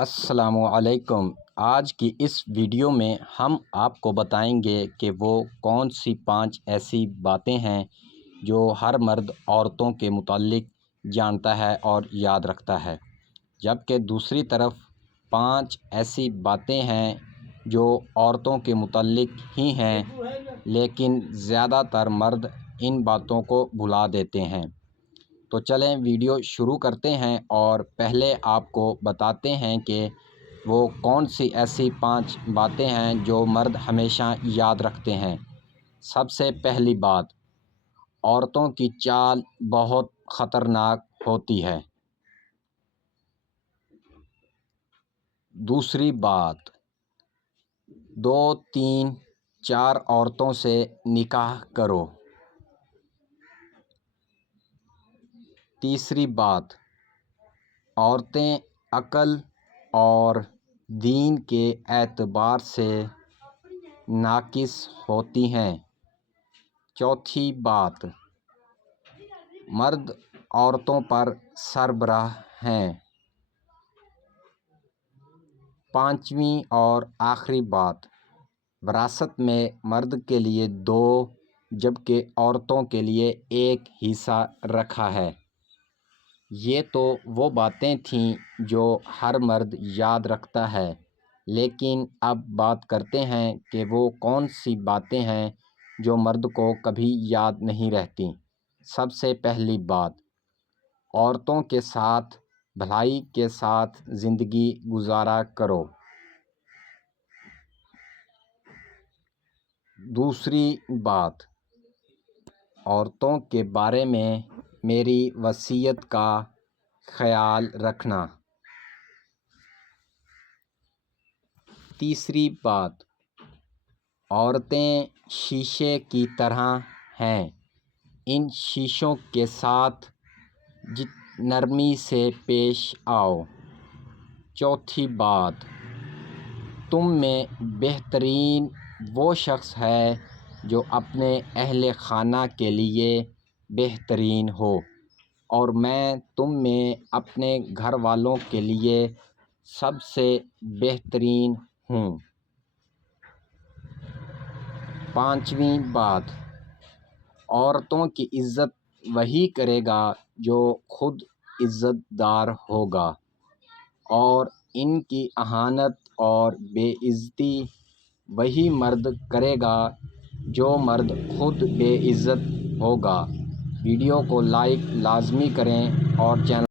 السلام علیکم۔ آج کی اس ویڈیو میں ہم آپ کو بتائیں گے کہ وہ کون سی 5 ایسی باتیں ہیں جو ہر مرد عورتوں کے متعلق جانتا ہے اور یاد رکھتا ہے، جبکہ دوسری طرف 5 ایسی باتیں ہیں جو عورتوں کے متعلق ہی ہیں لیکن زیادہ تر مرد ان باتوں کو بھلا دیتے ہیں۔ تو چلیں ویڈیو شروع کرتے ہیں اور پہلے آپ کو بتاتے ہیں کہ وہ کون سی ایسی 5 باتیں ہیں جو مرد ہمیشہ یاد رکھتے ہیں۔ سب سے پہلی بات، عورتوں کی چال بہت خطرناک ہوتی ہے۔ دوسری بات، 2، 3، 4 عورتوں سے نکاح کرو۔ تیسری بات، عورتیں عقل اور دین کے اعتبار سے ناقص ہوتی ہیں۔ چوتھی بات، مرد عورتوں پر سربراہ ہیں۔ پانچویں اور آخری بات، وراثت میں مرد کے لیے 2 جبکہ عورتوں کے لیے 1 حصہ رکھا ہے۔ یہ تو وہ باتیں تھیں جو ہر مرد یاد رکھتا ہے، لیکن اب بات کرتے ہیں کہ وہ کون سی باتیں ہیں جو مرد کو کبھی یاد نہیں رہتی۔ سب سے پہلی بات، عورتوں کے ساتھ بھلائی کے ساتھ زندگی گزارا کرو۔ دوسری بات، عورتوں کے بارے میں میری وصیت کا خیال رکھنا۔ تیسری بات، عورتیں شیشے کی طرح ہیں، ان شیشوں کے ساتھ نرمی سے پیش آؤ۔ چوتھی بات، تم میں بہترین وہ شخص ہے جو اپنے اہل خانہ کے لیے بہترین ہو، اور میں تم میں اپنے گھر والوں کے لیے سب سے بہترین ہوں۔ پانچویں بات، عورتوں کی عزت وہی کرے گا جو خود عزت دار ہوگا، اور ان کی اہانت اور بے عزتی وہی مرد کرے گا جو مرد خود بے عزت ہوگا۔ ویڈیو کو لائک لازمی کریں اور چینل